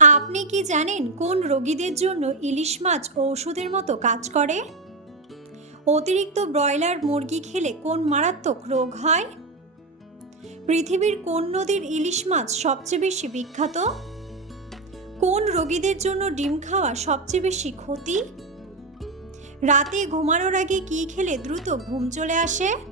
আপনি কি জানেন কোন রোগীদের জন্য ইলিশ মাছ ঔষধের মতো কাজ করে? অতিরিক্ত ব্রয়লার মুরগি খেলে কোন মারাত্মক রোগ হয়? পৃথিবীর কোন নদীর ইলিশ মাছ সবচেয়ে বেশি বিখ্যাত? কোন রোগীদের জন্য ডিম খাওয়া সবচেয়ে বেশি ক্ষতি? রাতে ঘুমানোর আগে কি খেলে দ্রুত ঘুম চলে আসে?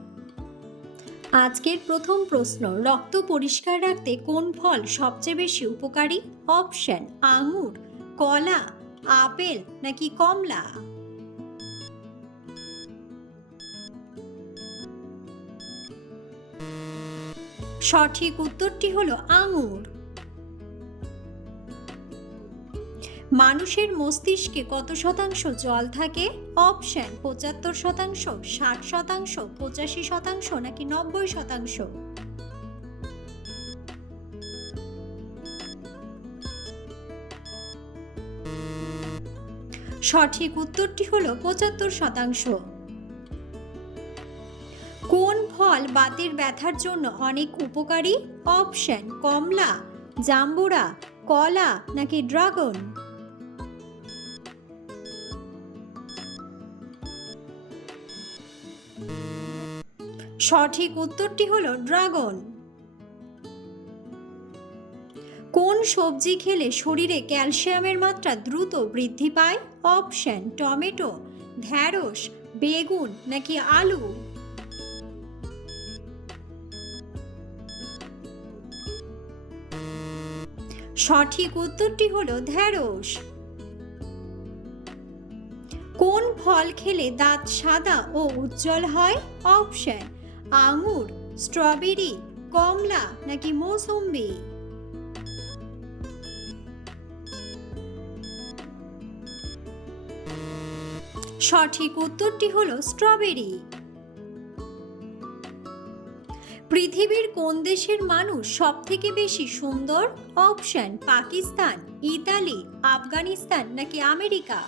আজকের প্রথম প্রশ্ন, রক্ত পরিষ্কার রাখতে কোন ফল সবচেয়ে বেশি উপকারী? অপশন, আঙুর, কলা, আপেল নাকি কমলা? সঠিক উত্তরটি হলো আঙুর। মানুষের মস্তিষ্কে কত শতাংশ জল থাকে? অপশন পঁচাত্তর শতাংশ, ষাট শতাংশ, পঁচাশি শতাংশ নাকি নব্বই শতাংশ? সঠিক উত্তরটি হল পঁচাত্তর শতাংশ। কোন ফল বাতের ব্যথার জন্য অনেক উপকারী? অপশন কমলা, জাম্বুরা, কলা নাকি ড্রাগন? সঠিক উত্তরটি হলো ড্রাগন। কোন সবজি খেলে শরীরে ক্যালসিয়ামের মাত্রা দ্রুত বৃদ্ধি পায়? অপশন, টমেটো, ঢ্যাঁড়স, বেগুন নাকি আলু? সঠিক উত্তরটি হলো ঢ্যাঁড়স। কোন ফল খেলে দাঁত সাদা ও উজ্জ্বল হয়? অপশন আঙুর, স্ট্রবেরি, কমলা নাকি মৌসুম্বি? সঠিক উত্তরটি হলো স্ট্রবেরি। পৃথিবীর কোন দেশের মানুষ সব থেকে বেশি সুন্দর? অপশন, পাকিস্তান, ইতালি, আফগানিস্তান নাকি আমেরিকা?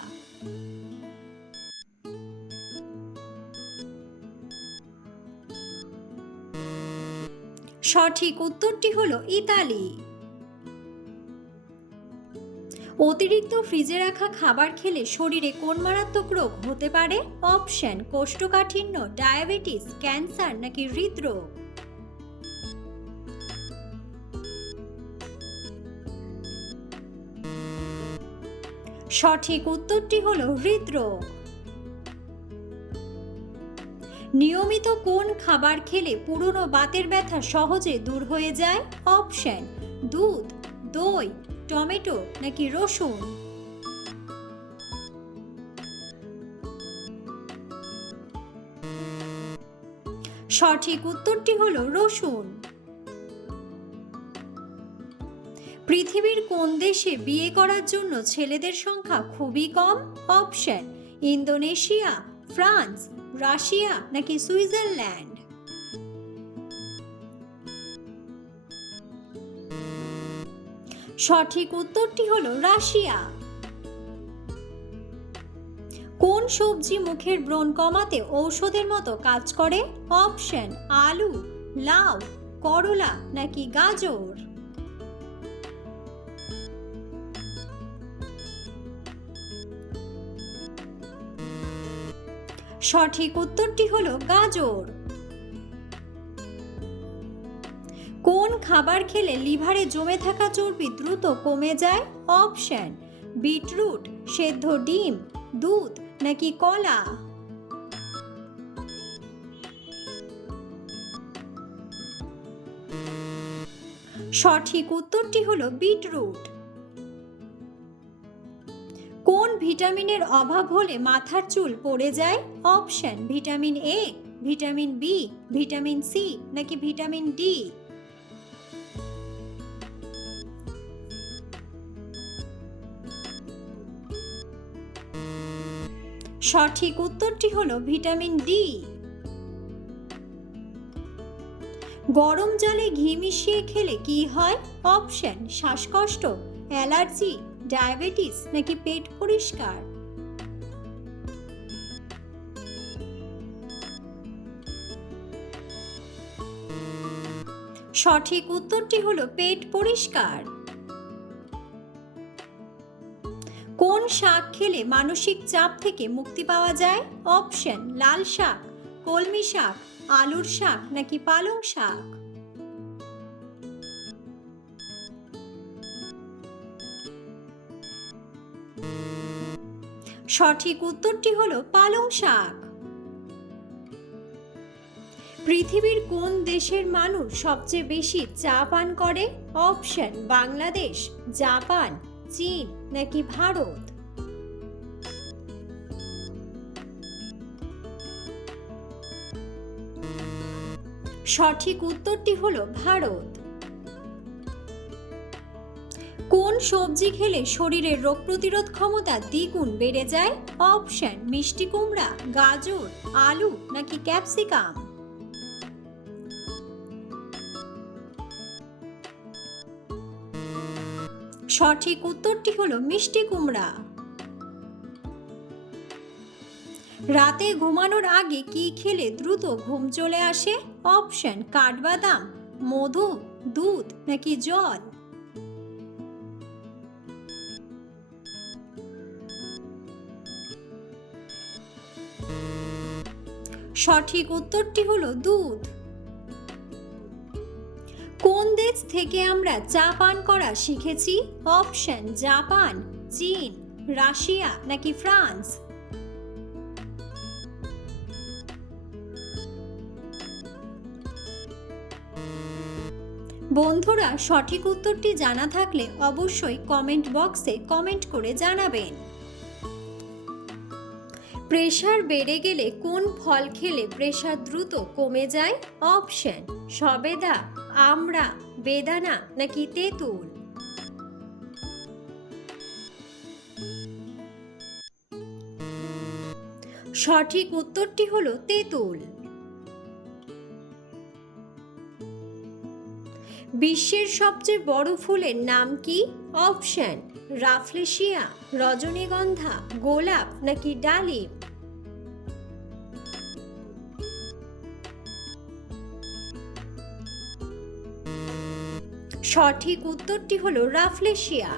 সঠিক উত্তরটি হলো ইতালি। অতিরিক্ত ফ্রিজে রাখা খাবার খেলে শরীরে কোন মারাত্মক রোগ হতে পারে? অপশন, কোষ্ঠকাঠিন্য, ডায়াবেটিস, ক্যান্সার নাকি হৃদরোগ? সঠিক উত্তরটি হলো হৃদরোগ। নিয়মিত কোন খাবার খেলে পুরনো বাতের ব্যথা সহজে দূর হয়ে যায়? অপশন, দুধ, দই, টমেটো নাকি রসুন? সঠিক উত্তরটি হলো রসুন। পৃথিবীর কোন দেশে বিয়ে করার জন্য ছেলেদের সংখ্যা খুবই কম? Option, Indonesia, France. রাশিয়া নাকি সুইজারল্যান্ড? সঠিক উত্তরটি হলো রাশিয়া। কোন সবজি মুখের ব্রণ কমাতে ঔষধের মতো কাজ করে? অপশন, আলু, লাউ, করলা নাকি গাজর? সঠিক উত্তরটি হলো গাজর। কোন খাবার খেলে লিভারে জমে থাকা চর্বি দ্রুত কমে যায়? অপশন, বিটরুট, সেদ্ধ ডিম, দুধ নাকি কলা? সঠিক উত্তরটি হলো বিটরুট। ভিটামিনের অভাব হলে মাথার চুল পড়ে যায়। Option, vitamin A vitamin B vitamin C নাকি ভিটামিন ডি সঠিক উত্তরটি হলো ভিটামিন ডি গরম জলে ঘি মিশিয়ে খেলে কি হয়? অপশন, শ্বাসকষ্ট, অ্যালার্জি ডায়াবেটিস নাকি পেট পরিষ্কার? সঠিক উত্তরটি হলো পেট পরিষ্কার। কোন শাক খেলে মানসিক চাপ থেকে মুক্তি পাওয়া যায়? অপশন, লাল শাক, কলমি শাক, আলুর শাক নাকি পালং শাক? সঠিক উত্তরটি হলো পালং শাক। পৃথিবীর কোন দেশের মানুষ সবচেয়ে বেশি চা পান করে? অপশন, বাংলাদেশ, জাপান, চীন নাকি ভারত? সঠিক উত্তরটি হলো ভারত। কোন সবজি খেলে শরীরের রোগ প্রতিরোধ ক্ষমতা দ্বিগুণ বেড়ে যায়, অপশন মিষ্টি কুমড়া, গাজর, আলু নাকি ক্যাপসিকাম? সঠিক উত্তরটি হলো মিষ্টি কুমড়া। রাতে ঘুমানোর আগে কি খেলে দ্রুত ঘুম চলে আসে? অপশন কাঠবাদাম, মধু, দুধ নাকি জল? সঠিক উত্তরটি হলো দুধ। কোন দেশ থেকে আমরা চা পান করা শিখেছি? অপশন, জাপান, চীন, রাশিয়া নাকি ফ্রান্স? বন্ধুরা, সঠিক উত্তরটি জানা থাকলে অবশ্যই কমেন্ট বক্সে কমেন্ট করে জানাবেন। প্রেশার বেড়ে গেলে কোন ফল খেলে প্রেশার দ্রুত কমে যায়? অপশন, সবেদা, আমড়া, বেদানা নাকি তেঁতুল? সঠিক উত্তরটি হলো তেঁতুল। বিশ্বের সবচেয়ে বড় ফুলের নাম কি? অপশন রাফলেশিয়া, রজনীগন্ধা, গোলাপ নাকি ডালিম? সঠিক উত্তরটি হল রাফলেশিয়া।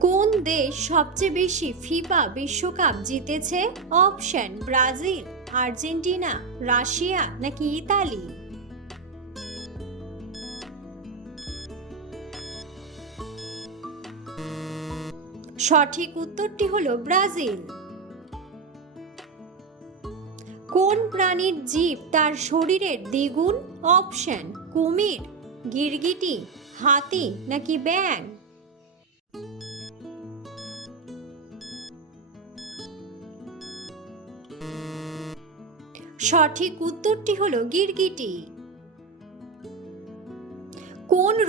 কোন দেশ সবচেয়ে বেশি ফিফা বিশ্বকাপ জিতেছে? অপশন, ব্রাজিল, আর্জেন্টিনা, রাশিয়া নাকি ইতালি? সঠিক উত্তরটি হলো ব্রাজিল। কোন প্রাণীর জীব তার শরীরের দ্বিগুণ অপশন? কুমির, গিরগিটি, হাতি নাকি ব্যাং সঠিক উত্তরটি হলো গিরগিটি।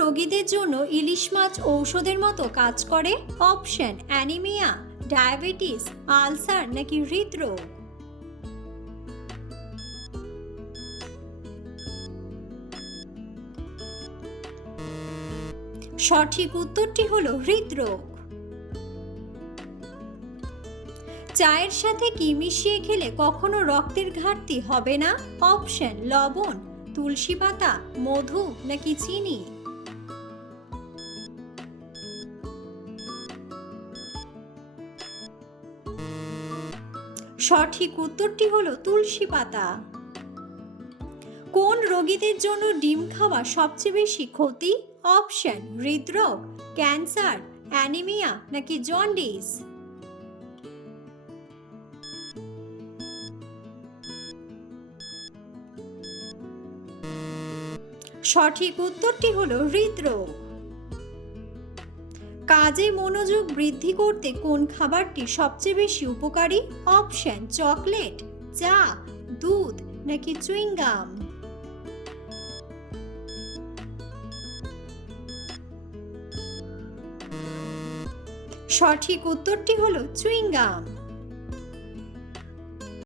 রোগীদের জন্য ইলিশ মাছ ঔষধের মতো কাজ করে। অপশন, অ্যানিমিয়া, ডায়াবেটিস, আলসার নাকি হৃদরোগ? সঠিক উত্তরটি হলো হৃদরোগ। চায়ের সাথে কি মিশিয়ে খেলে কখনো রক্তের ঘাটতি হবে না? অপশন, লবণ, তুলসী পাতা, মধু নাকি চিনি? সঠিক উত্তরটি হলো তুলসী পাতা। কোন রোগীদের জন্য ডিম খাওয়া সবচেয়ে বেশি ক্ষতি? অপশন, হৃদরোগ, ক্যান্সার, অ্যানিমিয়া নাকি জন্ডিস? সঠিক উত্তরটি হলো হৃদরোগ। কাজে মনোযোগ বৃদ্ধি করতে কোন খাবারটি সবচেয়ে বেশি উপকারী? অপশন, চকলেট, চা, দুধ, নাকি চুইংগাম সঠিক উত্তরটি হলো চুইংগাম